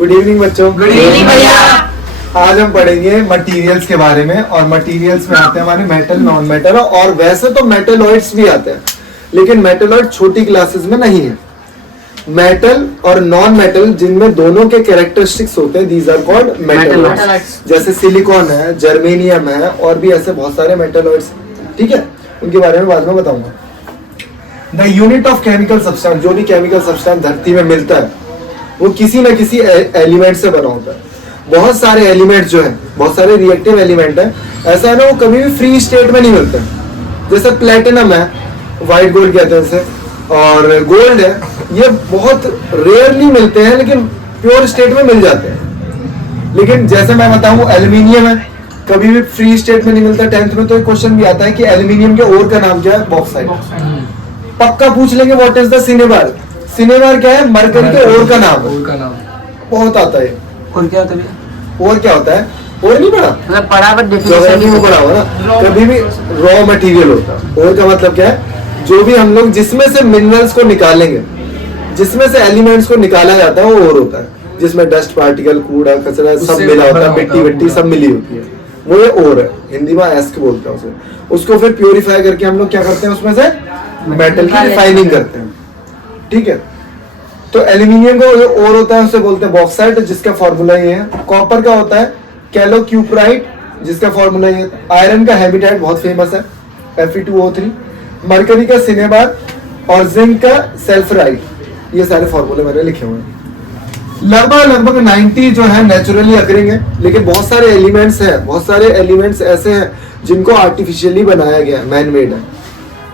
Good evening बच्चों। Good evening भैया। आज हम पढ़ेंगे मटेरियल्स के बारे में, और मटेरियल्स में आते हैं हमारे मेटल, नॉन मेटल, और वैसे तो मेटलॉइड्स भी आते हैं, लेकिन मेटलॉइड छोटी क्लासेस में नहीं है। मेटल और नॉन मेटल जिनमें दोनों के कैरेक्टरिस्टिक्स होते हैं, दीज आर कॉल्ड मेटलॉइड्स। जैसे सिलिकॉन है, जर्मेनियम है, और भी ऐसे बहुत सारे मेटलॉइड्स, ठीक है, उनके बारे में बाद में बताऊंगा। The unit of chemical substance, जो भी केमिकल सब्सटेंस धरती में मिलता है वो किसी न किसी एलिमेंट से बना होता है। बहुत सारे एलिमेंट जो है, बहुत सारे रिएक्टिव एलिमेंट है, ऐसा है ना, वो कभी भी फ्री स्टेट में नहीं मिलते। जैसे प्लेटिनम है, व्हाइट गोल्ड कहते हैं इसे, और गोल्ड है, ये बहुत रेयरली मिलते हैं, लेकिन प्योर स्टेट में मिल जाते हैं। लेकिन जैसे मैं बताऊं, एल्यूमिनियम है, कभी भी फ्री स्टेट में नहीं मिलता। 10th में तो एक क्वेश्चन भी आता है कि एल्यूमिनियम के ओर का नाम क्या है, बॉक्साइट। पक्का पूछ लेंगे what is the cinnabar. Cinnabar क्या है, मरकरी के ओर का नाम है, बहुत आता है। और क्या होता है? और क्या होता है, और नहीं पढ़ा, मतलब पढ़ा बट ज्योग्राफी में पढ़ा हुआ ना। कभी भी रॉ मटेरियल होता है। और का मतलब क्या है, जो भी हम लोग जिसमें से मिनरल्स को निकालेंगे, जिसमें से एलिमेंट्स को निकाला जाता है, वो और होता है। जिसमें डस्ट पार्टिकल, कूड़ा कचरा सब मिला होता है, मिट्टी विट्टी सब मिली होती है, वो ये और है। हिंदी में एस्क बोलते हैं उसे। उसको फिर प्योरीफाई करके हम लोग क्या करते हैं, उसमें से मेटल की रिफाइनिंग करते हैं, ठीक है। तो एल्यूमिनियम का जो और होता है उसे बोलते हैं बॉक्साइट, जिसका फॉर्मूला ये है। कॉपर का होता है कैलोक्यूपराइट, जिसका फॉर्मूला ये है। आयरन का हेबिटाइट बहुत फेमस है, Fe2O3। मरकरी का सिनेबार, और जिंक का सल्फराइड। ये सारे फॉर्मूले मैंने लिखे हुए हैं। लगभग 90 जो है नेचुरली अकरिंग है, लेकिन बहुत सारे एलिमेंट्स हैं, बहुत सारे एलिमेंट्स ऐसे हैं जिनको आर्टिफिशियली बनाया गया है, मैन मेड है।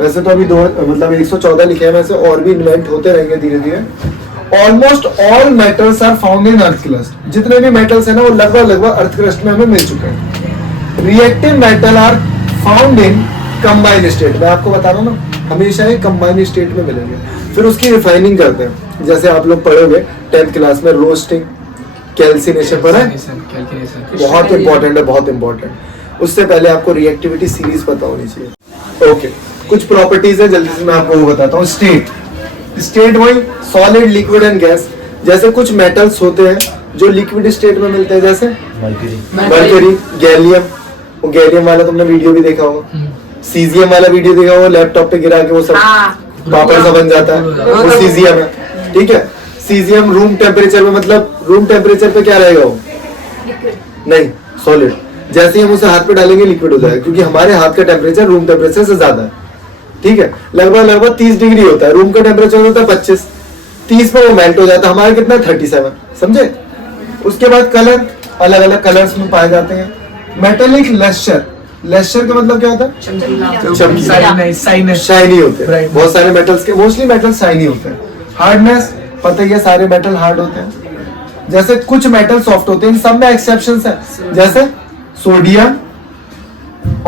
वैसे तो अभी 114 लिखे हैं, वैसे और भी इन्वेंट होते रहेंगे धीरे धीरे। Almost all metals are found in earth crust. जितने भी मेटल्स है ना, वो लगभग अर्थ क्रस्ट में हमें मिल चुके हैं। Reactive metal are found in combined state. मैं आपको बता रहा हूँ ना, हमेशा ये कंबाइंड स्टेट में मिलेंगे। फिर उसकी रिफाइनिंग करते हैं, जैसे आप लोग पढ़ोगे 10th क्लास में, रोस्टिंग, कैल्सिनेशन पर है, बहुत इंपॉर्टेंट है, बहुत इंपॉर्टेंट। उससे पहले आपको रिएक्टिविटी सीरीज पता होनी चाहिए। ओके, कुछ प्रॉपर्टीज है, जल्दी से मैं आपको वो बताता हूँ। स्टेट वही सॉलिड, लिक्विड एंड गैस। जैसे कुछ मेटल्स होते हैं जो लिक्विड स्टेट में मिलते हैं, जैसे मरकरी, गैलियम। वो गैलियम वाला तुमने वीडियो भी देखा होगा, सीजियम वाला वीडियो देखा होगा, लैपटॉप पे गिरा के वो सब पापड़ सा बन जाता है, वो सीजियम है, ठीक है। सीजियम रूम टेम्परेचर में, मतलब रूम टेम्परेचर पे क्या रहेगा वो, नहीं, सॉलिड। जैसे ही हम उसे हाथ पे डालेंगे लिक्विड हो जाएगा, क्योंकि हमारे हाथ का टेम्परेचर रूम टेम्परेचर से ज्यादा है, ठीक है। लगभग 30 डिग्री होता है, रूम का टेम्परेचर होता है 25, 30 में वो मेल्ट हो जाता है। हमारा कितना, 37, समझे। उसके बाद कलर, अलग अलग कलर्स में पाए जाते हैं। मेटेलिक लश्चर, लश्चर का मतलब क्या होता है, शाइनी होते हैं। बहुत सारे मेटल्स के, मोस्टली मेटल शाइनी होते हैं। हार्डनेस, पता ही है सारे मेटल हार्ड होते हैं। जैसे कुछ मेटल सॉफ्ट होते हैं, इन सब में एक्सेप्शंस है, जैसे सोडियम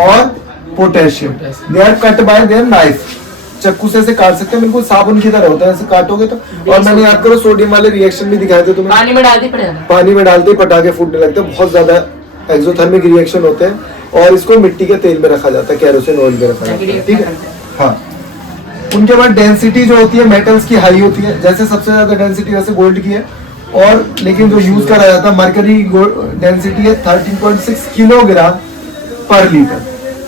और potassium. They are cut by their knife. चाकू से काट सकते हैं, बिल्कुल साबुन की तरह होता है, ऐसे काटोगे तो। और मैंने याद करो सोडियम वाले रिएक्शन भी दिखाए थे तुम्हें, पानी में डालते ही पटाखे फूटने लगते हैं, बहुत ज्यादा एक्सोथर्मिक रिएक्शन होते हैं। और इसको मिट्टी के तेल में रखा जाता है, कैरोसिन ऑयल में रखा जाता है, ठीक है। हाँ, उनके बाद डेंसिटी जो होती है मेटल्स की हाई होती है। जैसे सबसे ज्यादा डेंसिटी वैसे गोल्ड की है, और लेकिन जो यूज करा जाता है मरकरी डेंसिटी है 13.6 किलोग्राम पर लीटर।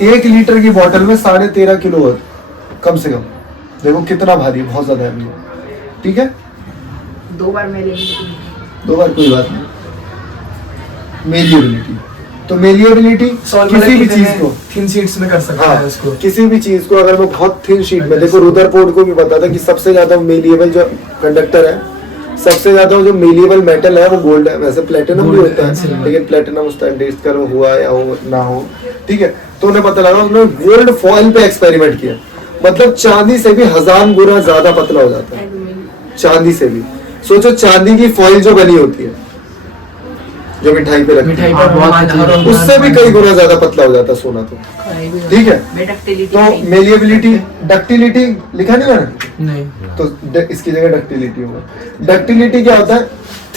1 लीटर की बोतल में 13.5 किलो कम से कम। देखो कितना भारी है, बहुत ज्यादा है, ठीक है। 2 बार कोई बात नहीं। मेलिएबिलिटी, तो मेलिएबिलिटी किसी भी चीज को थिन शीट्स में कर सकते हैं इसको। किसी भी चीज को अगर मैं बहुत थिन शीट में, देखो रुदरफोर्ड को भी पता था कि सबसे ज्यादा मेलिएबल जो कंडक्टर है, सबसे ज्यादा जो मेलिएबल मेटल है वो गोल्ड है। वैसे प्लेटिनम भी होता है, लेकिन प्लेटिनम उस टाइम टेस्ट करो हुआ या हो ना हो, ठीक है। तो उन्हें पता लगा, उन्होंने गोल्ड फॉइल पे एक्सपेरिमेंट किया। मतलब चांदी से भी 1000 गुना ज्यादा पतला हो जाता है, चांदी से भी। सोचो चांदी की फॉइल जो बनी होती है, जो मिठाई पे रखते हैं, उससे भी कई गुना ज्यादा पतला हो जाता है सोना, तो ठीक है। तो मेलिएबिलिटी, डक्टिलिटी लिखा नहीं मैंने, तो इसकी जगह डक्टिलिटी होगा। डक्टिलिटी क्या होता है,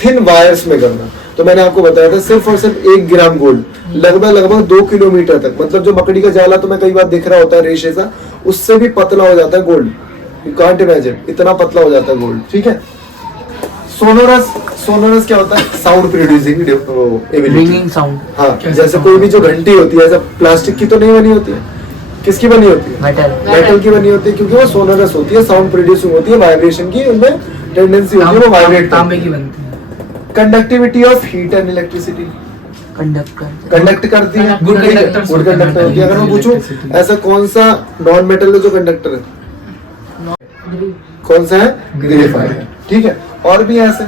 थिन वायर्स में करना। तो मैंने आपको बताया था सिर्फ और सिर्फ 1 ग्राम गोल्ड लगभग 2 किलोमीटर तक, मतलब जो मकड़ी का जाला तुम्हें कई बार दिख रहा होता है रेशे सा, उससे भी पतला हो जाता है गोल्ड। यू कांट इमेजिन, इतना पतला हो जाता है गोल्ड, ठीक है। सोनोरस क्या होता है? Sound producing ability. Ringing sound. हाँ, जैसे कोई भी जो घंटी होती है, ऐसा प्लास्टिक की तो नहीं बनी होती है, किसकी बनी होती है? मेटल की बनी होती है, क्योंकि वो सोनोरस होती है, साउंड प्रोड्यूसिंग होती है, वाइब्रेशन की उनमें टेंडेंसी होती है, वो वाइब्रेट तांबे की बनती है। Conductivity of heat and electricity, conduct करती है, Good conductor गुड कंडक्टर होती है। अगर मैं पूछूं ऐसा कौन सा नॉन मेटल है जो कंडक्टर है, कौन सा है? ग्रेफाइट। ठीक है, और भी ऐसे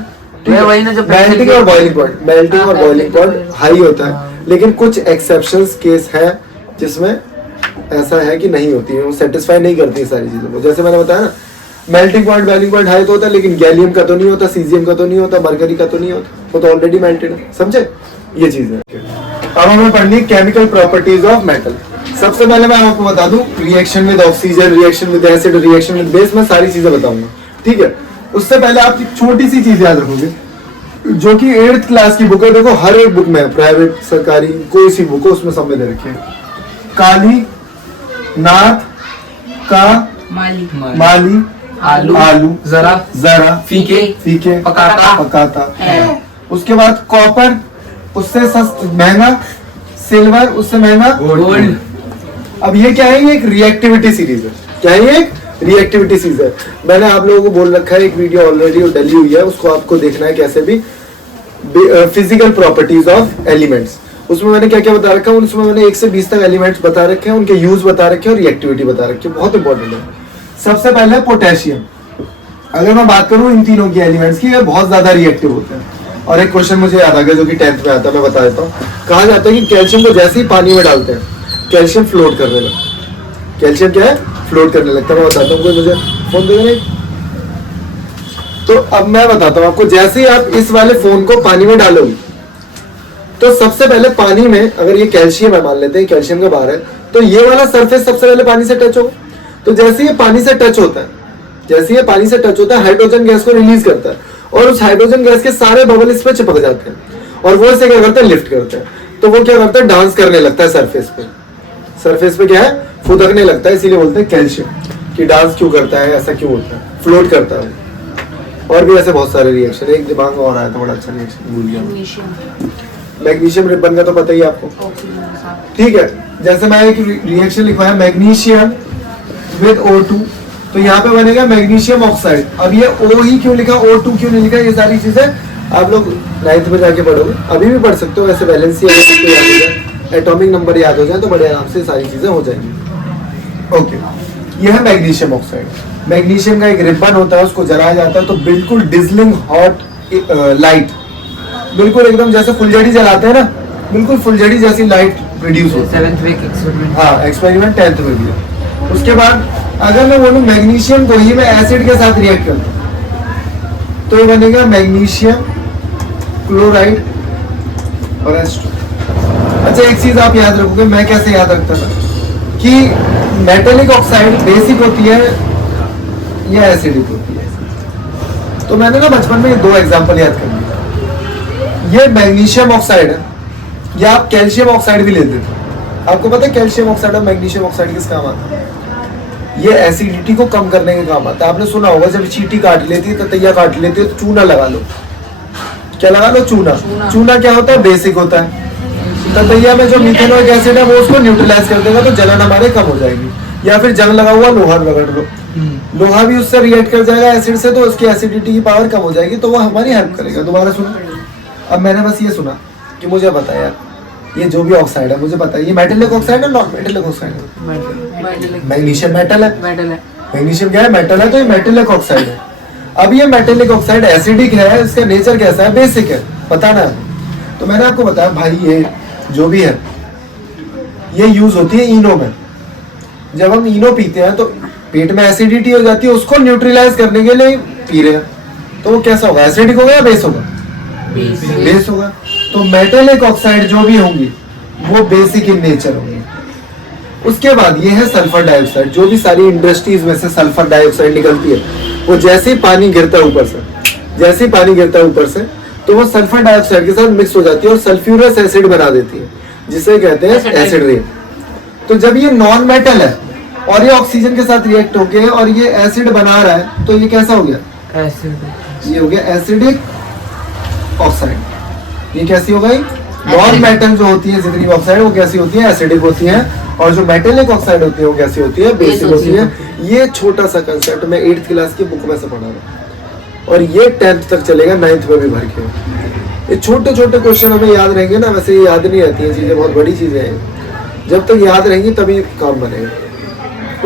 वही ना जो मेल्टिंग और बॉइलिंग पॉइंट हाई होता है, लेकिन कुछ एक्सेप्शंस केस है जिसमें ऐसा है कि नहीं होती है, वो सेटिस्फाई नहीं करती है सारी चीजों को। जैसे मैंने बताया ना, melting point boiling point high तो होता है, लेकिन गैलियम का तो नहीं होता, सीजियम का तो नहीं होता, मरकरी का तो नहीं होता, वो तो ऑलरेडी मेल्टेड है। समझे? ये चीज है। अब हमें पढ़नी केमिकल प्रॉपर्टीज ऑफ मेटल। सबसे पहले मैं आपको बता दूं, reaction with oxygen, reaction with acid, reaction with base, मैं सारी चीजें बताऊंगा। ठीक है, उससे पहले आप एक छोटी सी चीज याद रखोगे, जो कि 8th क्लास की बुक है। देखो हर एक बुक में, प्राइवेट सरकारी कोई सी बुक हो, उसमें सब में दे रखे हैं। काली, नाथ, का, माली, आलू, जरा, फीके, पकाता। उसके बाद कॉपर, उससे महंगा, सिल्वर, उससे महंगा गोल्ड। अब ये क्या है? ये एक रिएक्टिविटी सीरीज है। क्या है ये? एक रिएक्टिविटी सीरीज है। मैंने आप लोगों को बोल रखा है, एक वीडियो ऑलरेडी डली हुई है, उसको आपको देखना है कैसे भी। फिजिकल प्रॉपर्टीज ऑफ एलिमेंट्स, उसमें मैंने क्या क्या बता रखा है, उसमें मैंने 1 से 20 तक एलिमेंट्स बता रखे हैं, उनके यूज बता रखे हैं और रिएक्टिविटी बता रखी है, बहुत इंपॉर्टेंट है। सबसे पहले पोटेशियम। अगर मैं बात करूं इन तीनों की एलिमेंट्स की, ये बहुत ज्यादा रिएक्टिव होते हैं। और एक क्वेश्चन मुझे याद आ गया जो कि 10th में आता है, मैं बता देता हूँ। कहा जाता है कि कैल्शियम को जैसे ही पानी में डालते हैं, कैल्शियम फ्लोट करने लगता है। कैल्शियम क्या है? फ्लोट करने लगता है। मैं बताता हूँ, कोई मुझे फोन देगा नहीं? तो अब मैं बताता हूँ आपको, जैसे ही आप इस वाले फोन को पानी में डालोगे, तो सबसे पहले पानी में, अगर ये कैल्शियम है, मान लेते हैं कैल्शियम का बाहर है, तो ये वाला सरफेस सबसे पहले पानी से टच होगा। तो जैसे ये पानी से टच होता है, हाइड्रोजन गैस को रिलीज करता है, और उस हाइड्रोजन गैस के सारे बबल इस पे चिपक जाते हैं, और वो इसे क्या करता है? लिफ्ट करता है। तो वो क्या करता है? डांस करने लगता है सरफेस पे क्या है? फुदकने लगता है। इसीलिए बोलते हैं कैल्शियम कि डांस क्यों करता है, ऐसा क्यों होता है, फ्लोट करता है। और भी ऐसे बहुत सारे रिएक्शन, एक दिमाग में और आया था बड़ा अच्छा रिएक्शन, भूल गया। मैग्नीशियम रिबन का तो पता ही आपको। ठीक है, जैसे मैं एक रिएक्शन लिखवाया, मैग्नीशियम विद O2, तो यहाँ पे बनेगा मैग्नीशियम ऑक्साइड। अब ये O ही क्यों लिखा, O2 क्यों नहीं लिखा, ये सारी चीजें आप लोग 9th में जाके पढ़ोगे, अभी भी पढ़ सकते हो। वैसे वैलेंसी एटॉमिक नंबर याद हो जाए तो बड़े आराम से सारी चीजें हो जाएंगी। ओके, ये है मैग्नीशियम ऑक्साइड। मैग्नीशियम का एक रिबन होता है, उसको जलाया जाता है तो बिल्कुल डिजलिंग हॉट लाइट, बिल्कुल एकदम जैसे फुलझड़ी जलाते हैं ना, बिल्कुल फुलझड़ी जैसी लाइट प्रोड्यूस होती है। 7th week experiment. हाँ, एक्सपेरिमेंट 10th में भी है। उसके बाद अगर मैं बोलूं मैग्नीशियम को ही मैं एसिड के साथ रिएक्ट करता हूं, तो ये बनेगा मैग्नीशियम क्लोराइड और H2। अच्छा, एक चीज आप याद रखोगे, मैं कैसे याद रखता था कि मेटेलिक ऑक्साइड बेसिक होती है या एसिडिक होती है। तो मैंने ना बचपन में 2 एग्जांपल याद कर लिए। ये मैग्नीशियम ऑक्साइड है, या आप कैल्शियम ऑक्साइड भी लेते थे। आपको पता है कैल्शियम ऑक्साइड और मैग्नीशियम ऑक्साइड किस काम आता है? ये एसिडिटी को कम करने के काम आता है। आपने सुना होगा, जब चींटी काट लेती है, ततैया काट लेती है, तो चूना लगा लो। क्या लगा लो? चूना क्या होता है? बेसिक होता है। ततैया में जो मिथेनोइक एसिड है वो उसको न्यूट्रलाइज कर देगा, तो जलन हमारे कम हो जाएगी। या फिर जंग लगा हुआ लोहा रगड़ लो, लोहा भी उससे रिएक्ट कर जाएगा एसिड से, तो उसकी एसिडिटी की पावर कम हो जाएगी, तो वो हमारी हेल्प करेगा। दोबारा सुनो। अब मैंने बस ये सुना कि मुझे पता है यार, ये जो भी ऑक्साइड है मुझे पता है, ये मेटेलिक ऑक्साइड है, नॉन मेटेलिक ऑक्साइड है? मैग्नीशियम मेटल है। मैग्नीशियम क्या है? मेटल है, तो ये मेटेलिक ऑक्साइड है। अब ये मेटेलिक ऑक्साइड एसिडिक है, इसका नेचर कैसा है? बेसिक है, बताना है। तो मैंने आपको बताया भाई, ये जो भी है ये यूज होती है इनो में। जब हम इनो पीते हैं तो पेट में एसिडिटी हो जाती है, उसको न्यूट्रलाइज करने के लिए पी रहे हैं, तो वो कैसा होगा? एसिडिक होगा या बेस होगा? बेस होगा। तो मेटेलिक ऑक्साइड जो भी होंगी वो बेसिक इन नेचर होंगी। उसके बाद ये है सल्फर डाइऑक्साइड। जो भी सारी इंडस्ट्रीज में से सल्फर डाइऑक्साइड निकलती है, वो जैसे ही पानी गिरता है ऊपर से, तो वो सल्फर डाइऑक्साइड के साथ मिक्स हो जाती है और सल्फ्यूरस एसिड बना देती है, जिसे कहते हैं एसिड रेन। तो जब ये नॉन मेटल है और ये ऑक्सीजन के साथ रिएक्ट होके और ये एसिड बना रहा है, तो ये कैसा हो गया? ये हो गया एसिडिक ऑक्साइड। ये कैसी हो गई? नॉन मेटल जो होती है जितनी ऑक्साइड वो कैसी होती है? एसिडिक होती है। और जो मेटेलिक ऑक्साइड होती है वो कैसी होती है? बेसिक होती है। ये छोटा सा कंसेप्ट मैं 8th क्लास की बुक में से पढ़ा रहा और ये 10th तक चलेगा, 9th में भी भर के। ये छोटे छोटे क्वेश्चन हमें याद रहेंगे ना, वैसे ये याद नहीं रहती है चीजें, बहुत बड़ी चीजें हैं। जब तक याद रहेंगी तभी काम बनेगा।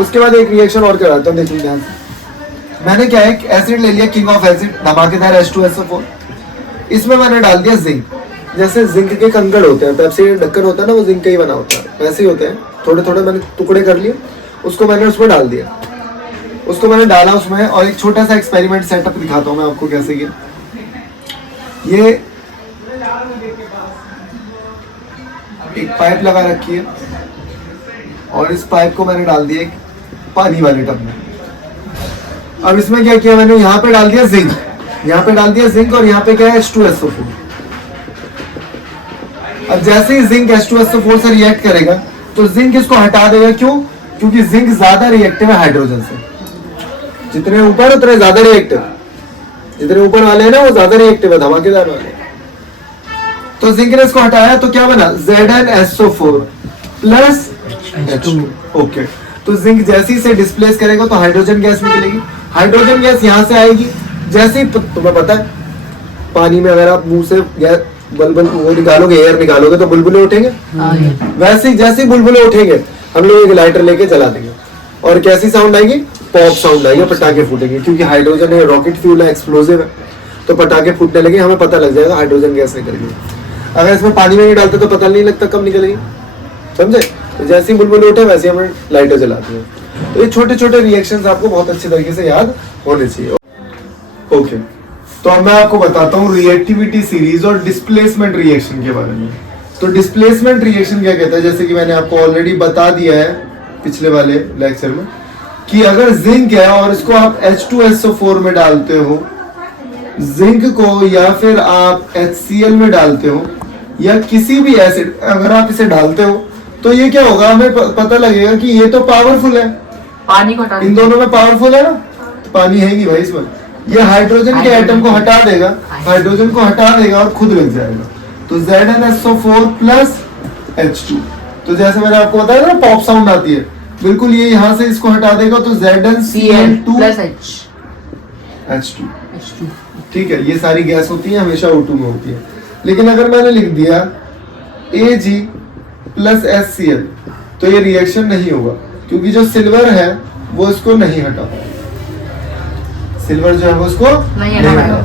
उसके बाद एक रिएक्शन और कराता हूँ, देखिए ध्यान से। मैंने क्या है, एसिड ले लिया, किंग ऑफ एसिड, धमाकेदार H2SO4। इसमें मैंने डाल दिया जिंक। जैसे जिंक के कंकड़ होते हैं, पेप्सी ढक्कन होता है ना, वो जिंक का ही बना होता है, वैसे ही होते हैं। थोड़े थोड़े मैंने टुकड़े कर लिए, उसको मैंने उसमें डाल दिया। उसको मैंने डाला उसमें, और एक छोटा सा एक्सपेरिमेंट सेटअप दिखाता हूँ मैं आपको कैसे किया। ये एक पाइप लगा रखी है और इस पाइप को मैंने डाल दिया एक पानी वाले टब में। अब इसमें क्या किया मैंने, यहाँ पे डाल दिया जिंक, यहाँ पे डाल दिया जिंक, और यहाँ पे क्या है H2SO4। अब जैसे ही जिंक H2SO4 से रिएक्ट करेगा तो जिंक इसको हटा देगा। क्यों? क्योंकि जिंक ज्यादा रिएक्टिव है हाइड्रोजन से। जितने ऊपर उतने ज्यादा रिएक्टिव, जितने ऊपर वाले हैं ना वो ज्यादा रिएक्टिव है, धमाकेदार वाले। तो जिंक ने इसको हटाया तो क्या बना? ZnSO4 plus H2। ओके, तो जिंक जैसे ही से डिस्प्लेस करेगा तो हाइड्रोजन गैस निकलेगी। हाइड्रोजन गैस यहाँ से आएगी। जैसे ही तुम्हें पता है पानी में अगर आप मुंह से बलबल वो निकालोगे, एयर निकालोगे तो बुलबुले उठेंगे। वैसे ही जैसे ही बुलबुले उठेंगे हम लोग एक लाइटर लेके जला देंगे और कैसी साउंड आएगी? पॉप साउंड आएगी, पटाखे फूटेंगे। क्योंकि हाइड्रोजन है, रॉकेट फ्यूल है, एक्सप्लोसिव है, तो पटाखे फूटने लगे, हमें पता लग जाएगा हाइड्रोजन गैस निकल गई। अगर इसमें पानी में नहीं डालते तो पता नहीं लगता कब निकलेगी, समझे? तो जैसे ही बुलबुल उठे वैसे हम लाइटर जलाते हैं। तो ये छोटे छोटे रिएक्शंस आपको बहुत अच्छे तरीके से याद होने चाहिए। ओके, तो अब मैं आपको बताता हूँ रिएक्टिविटी सीरीज और डिस्प्लेसमेंट रिएक्शन के बारे में। तो डिस्प्लेसमेंट रिएक्शन क्या कहता है, जैसे कि मैंने आपको ऑलरेडी बता दिया है पिछले वाले लेक्चर में, कि अगर जिंक है और इसको आप H2SO4 में डालते हो, जिंक को, या फिर आप HCl में डालते हो, या किसी भी एसिड अगर आप इसे डालते हो, तो ये क्या होगा, हमें पता लगेगा कि ये तो पावरफुल है, पानी को हटा, इन दोनों में पावरफुल है ना, तो पानी है नहीं भाई इसमें। ये हाइड्रोजन के एटम को हटा देगा, हाइड्रोजन को हटा देगा और खुद लग जाएगा। तो ZnSO4 प्लस H2। तो जैसे मैंने आपको बताया ना पॉप साउंड आती है, बिल्कुल ये यहाँ से इसको हटा देगा तो ZnCl2 प्लस H2। ठीक है, ये सारी गैस होती है, हमेशा O2 में होती है। लेकिन अगर मैंने लिख दिया Ag प्लस HCl तो ये रिएक्शन नहीं होगा, क्योंकि जो सिल्वर है वो इसको नहीं हटा पाएगा। सिल्वर जो है वो इसको नहीं हटा,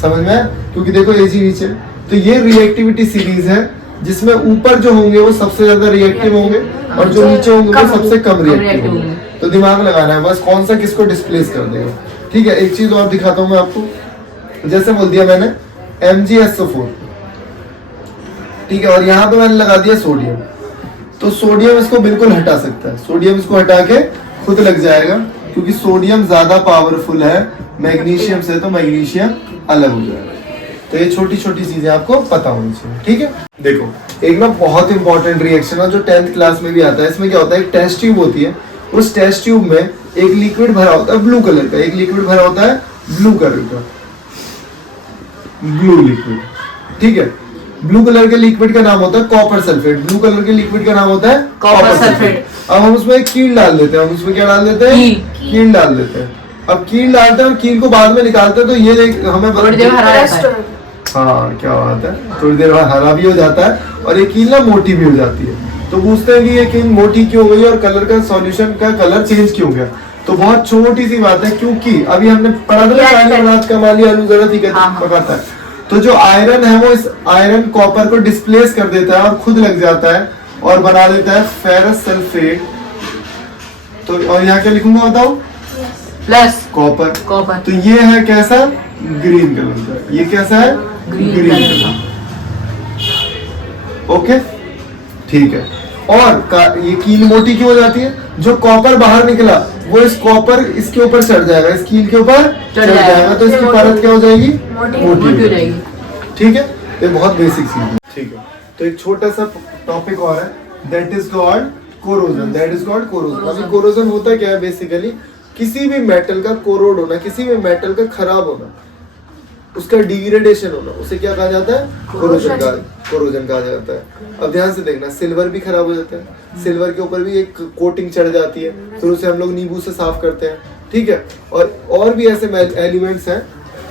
समझ में? क्योंकि देखो Ag नीचे, तो ये रिएक्टिविटी सीरीज है जिसमें ऊपर जो होंगे वो सबसे ज्यादा रिएक्टिव होंगे और जो नीचे होंगे वो सबसे कम रिएक्टिव होंगे। तो दिमाग लगाना है बस कौन सा किसको डिस्प्लेस कर देगा। ठीक है, एक चीज और दिखाता हूं मैं आपको। जैसे बोल दिया मैंने MgSO4, ठीक है, और यहाँ पे मैंने लगा दिया सोडियम। तो सोडियम इसको बिल्कुल हटा सकता है, सोडियम इसको हटा के खुद लग जाएगा, क्योंकि सोडियम ज्यादा पावरफुल है मैग्नीशियम से, तो मैग्नीशियम अलग हो जाएगा। तो ये छोटी छोटी चीजें आपको पता होनी चाहिए। ठीक है, देखो एक ना बहुत इंपॉर्टेंट रिएक्शन है जो 10th क्लास में भी आता है। इसमें क्या होता है, एक टेस्ट ट्यूब होती है, उस टेस्ट ट्यूब में एक लिक्विड भरा होता है ब्लू कलर का, एक लिक्विड भरा होता है ब्लू कलर का, ब्लू लिक्विड। ठीक है, ब्लू कलर के लिक्विड का नाम होता है कॉपर सल्फेट, ब्लू कलर के लिक्विड का नाम होता है कॉपर सल्फेट। अब हम उसमें एक कील डाल देते हैं, हम उसमें क्या डाल देते हैं, कील डाल देते हैं। अब कील डालते हैं और कील को बाद में निकालते हैं, तो ये देख हमें हाँ क्या बात है, थोड़ी देर बाद हरा भी हो जाता है और ये कील ना मोटी भी हो जाती है। तो पूछते हैं कि ये कील मोटी क्यों हो गई और कलर का सॉल्यूशन का कलर चेंज क्यों गया। तो बहुत छोटी सी बात है, क्योंकि अभी हमने पढ़ा था अनाज का माली आलू जरा ठीक है पकाता है, तो जो आयरन है वो इस आयरन कॉपर को डिस्प्लेस कर देता है और खुद लग जाता है और बना देता है फेरस सल्फेट। तो और यहाँ क्या लिखूंगा बताओ, प्लस कॉपर। कॉपर। तो ये है कैसा, ग्रीन कलर का, ये कैसा है, ग्रीन कलर। ओके ठीक है, और ये कील मोटी क्यों हो जाती है, जो कॉपर बाहर निकला वो इस कॉपर इसके ऊपर चढ़ जाएगा, इस कील के ऊपर चढ़ जाएगा, तो इसकी परत क्या हो जाएगी, मोटी हो जाएगी। ठीक है, ये बहुत बेसिक चीज है। ठीक है, तो एक छोटा सा टॉपिक और है, that is called corrosion. That is called corrosion. अभी कोरोजन होता क्या है, बेसिकली किसी भी मेटल का कोरोड होना, किसी भी मेटल का खराब होना। उसका डिग्रेडेशन होना, उसे क्या कहा जाता है? कोरोजन कहा जाता है। अब ध्यान से देखना, सिल्वर भी खराब हो जाता है, सिल्वर के ऊपर भी एक कोटिंग चढ़ जाती है, फिर उसे हम लोग नींबू से साफ करते हैं, ठीक है। और भी ऐसे एलिमेंट्स हैं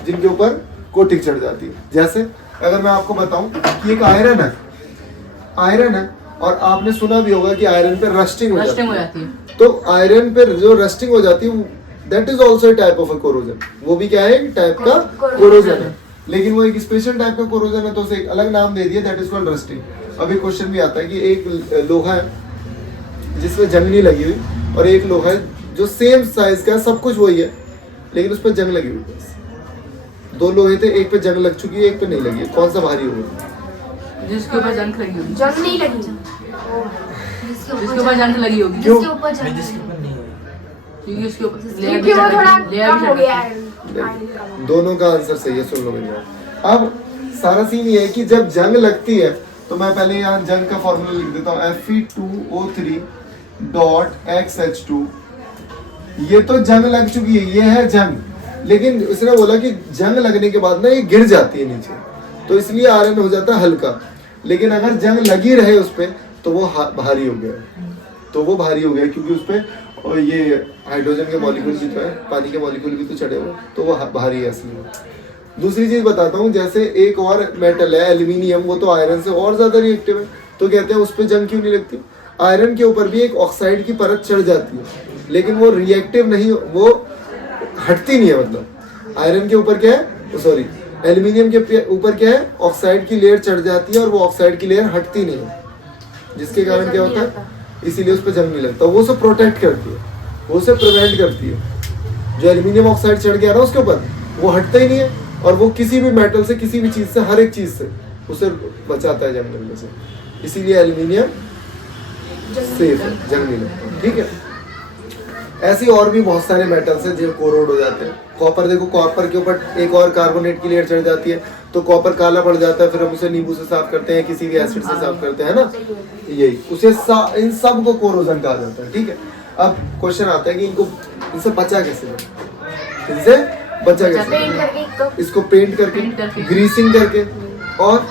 जिनके ऊपर कोटिंग चढ़ जाती है। जैसे अगर मैं आपको बताऊं कि एक आयरन है और आपने सुना भी होगा कि आयरन पे रस्टिंग हो जाती है, तो आयरन पे जो रस्टिंग हो जाती है that is also type of a corrosion. वो भी क्या है? एक टाइप का कोरोजन है, लेकिन वो एक स्पेशल टाइप का कोरोजन है, तो उसे एक अलग नाम दे दिया, दैट इज कॉल्ड रस्टिंग। अब एक क्वेश्चन भी आता है कि एक लोहा है जिसमें जंग नहीं लगी हुई, और एक लोहा है जो सेम साइज का, सब कुछ वही है, लेकिन उस पर जंग लगी हुई है। दो लोहे थे, एक पे जंग लग चुकी है, एक पे नहीं लगी है, कौन सा भारी होगा? जिसके ऊपर जंग लगी होगी। जंग नहीं लगी, जिसके ऊपर जंग लगी होगी। क्यों? जिसके ऊपर जंग जिसके ऊपर नहीं होगी। क्योंकि उसके ऊपर क्योंकि वो थोड़ा कम हो गया है। दोनों का आंसर सही है, सुन लो मेरी बात। अब सारा सीन ये है कि जब जंग लगती है, तो मैं पहले यहाँ जंग का फॉर्मूला लिख देता हूँ, Fe2O3 डॉट XH2। ये तो जंग लग चुकी है, ये है जंग, लेकिन उसने बोला कि जंग लगने के बाद ना ये गिर जाती है नीचे, तो इसलिए आयरन हो जाता है हल्का। लेकिन अगर जंग लगी रहे उस पर, तो वो भारी हो गया, क्योंकि उस पर और ये हाइड्रोजन के मॉलिक्यूल भी तो है, पानी के मॉलिक्यूल भी तो चढ़े हुए, तो वो भारी है असली में। दूसरी चीज बताता हूँ, जैसे एक और मेटल है एल्यूमिनियम, वो तो आयरन से और ज्यादा रिएक्टिव है, तो कहते हैं उस पर जंग क्यों नहीं लगती? आयरन के ऊपर भी एक ऑक्साइड की परत चढ़ जाती है, लेकिन वो रिएक्टिव नहीं, वो हटती नहीं है। मतलब आयरन के ऊपर क्या है, सॉरी एल्यूमिनियम के ऊपर क्या है, ऑक्साइड की लेयर चढ़ जाती है, और वो ऑक्साइड की लेयर हटती नहीं है, जिसके कारण क्या होता है, इसीलिए उस पर जंग नहीं लगता। वो उसे प्रोटेक्ट करती है, वो उसे प्रिवेंट करती है। जो एल्यूमिनियम ऑक्साइड चढ़ गया ना उसके ऊपर, वो हटता ही नहीं है, और वो किसी भी मेटल से, किसी भी चीज से, हर एक चीज से उसे बचाता है जंग लगने से, इसीलिए एल्यूमिनियम सेफ है, जंग नहीं लगता, ठीक है। ऐसी और भी बहुत सारे मेटल्स हैं जो कोरोड हो जाते हैं। कॉपर देखो, कॉपर के ऊपर एक और कार्बोनेट की लेयर चढ़ जाती है, तो कॉपर काला पड़ जाता है, फिर हम उसे नींबू से साफ करते हैं, किसी भी एसिड से साफ करते हैं ना, यही उसे इन सब को कोरोजन कहा जाता है, ठीक है। अब क्वेश्चन आता है कि इनसे बचा कैसे जाए? इनसे बचा कैसे? पेंट करके, इसको पेंट करके, ग्रीसिंग करके, और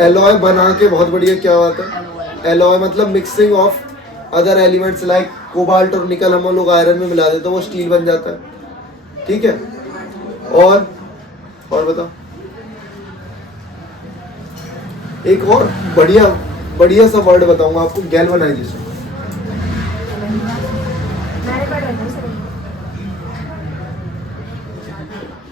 एलॉय बना के। बहुत बढ़िया, क्या बात है। एलॉय मतलब mixing of other elements like cobalt और निकल हम लोग आयरन में मिला देते हैं, वो स्टील बन जाता है, ठीक है। और बताओ, एक और बढ़िया सा वर्ड बताऊंगा आपको, गैल्वेनाइजेशन।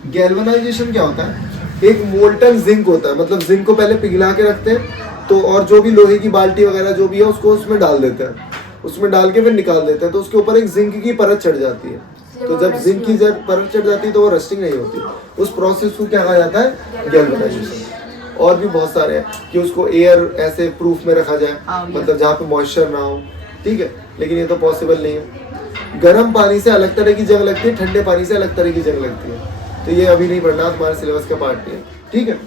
गैल्वेनाइजेशन क्या होता है? एक मोल्टन जिंक होता है, मतलब जिंक को पहले पिघला के रखते हैं, तो और जो भी लोहे की बाल्टी वगैरह जो भी है उसको उसमें डाल देते हैं, उसमें डाल के फिर निकाल देते हैं, तो उसके ऊपर एक जिंक की परत चढ़ जाती है। तो जब जिंक की परत चढ़ जाती है तो वो रस्टिंग नहीं होती, उस प्रोसेस को क्या कहा जाता है? गैल्वेनाइजेशन। और भी बहुत सारे हैं कि उसको एयर ऐसे प्रूफ में रखा जाए, मतलब जहाँ पे मॉइस्चर ना हो, ठीक है, लेकिन ये तो पॉसिबल नहीं है। गर्म पानी से अलग तरह की जंग लगती है, ठंडे पानी से अलग तरह की जंग लगती है, तो ये अभी नहीं पढ़ना, तुम्हारे सिलेबस का पार्ट नहीं है, ठीक है।